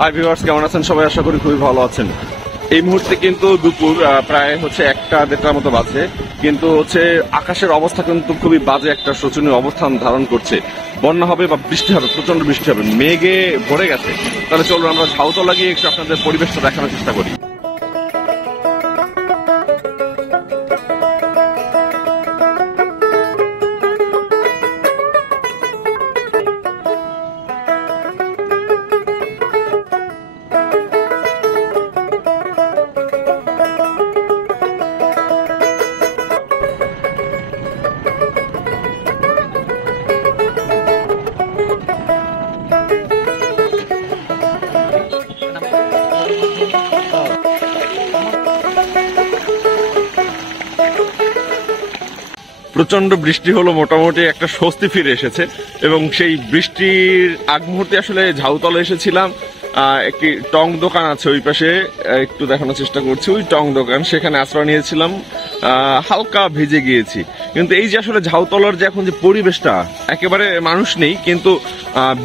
Hi viewers, কেমন আছেন সবাই? আশা করি খুবই ভালো আছেন। এই মুহূর্তে কিন্তু দুপুর প্রায় 1-1:30 মতো বাজে, কিন্তু আকাশের অবস্থা কিন্তু খুবই বাজে, একটা শোচনীয় অবস্থান ধারণ করছে। বন্যা হবে বা বৃষ্টি হবে, প্রচন্ড বৃষ্টি হবে, মেঘে ভরে গেছে। তাহলে চলুন আমরা ঝাউতলা গিয়ে একটু আপনাদের পরিবেশটা দেখানোর চেষ্টা করি। প্রচন্ড বৃষ্টি হলো, মোটামুটি একটা স্বস্তি ফিরে এসেছে। এবং সেই বৃষ্টির আগ মুহূর্তে আসলে ঝাউতলা এসেছিলাম। একটি টং দোকান আছে ওই পাশে, একটু দেখানোর চেষ্টা করছি। ওই টং দোকান, সেখানে আশ্রয় নিয়েছিলাম। হালকা ভিজে গিয়েছি, কিন্তু এই যে আসলে ঝাউতলার যে এখন যে পরিবেশটা, একেবারে মানুষ নেই, কিন্তু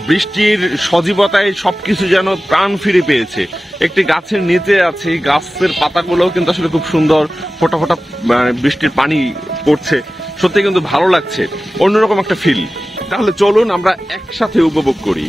বৃষ্টির সজীবতায় সবকিছু যেন প্রাণ ফিরে পেয়েছে। একটি গাছের নিচে আছি, গাছের পাতাগুলোও কিন্তু আসলে খুব সুন্দর, ফোটা ফোটা বৃষ্টির পানি পড়ছে। সত্যি কিন্তু ভালো লাগছে, অন্যরকম একটা ফিল। তাহলে চলুন আমরা একসাথে উপভোগ করি।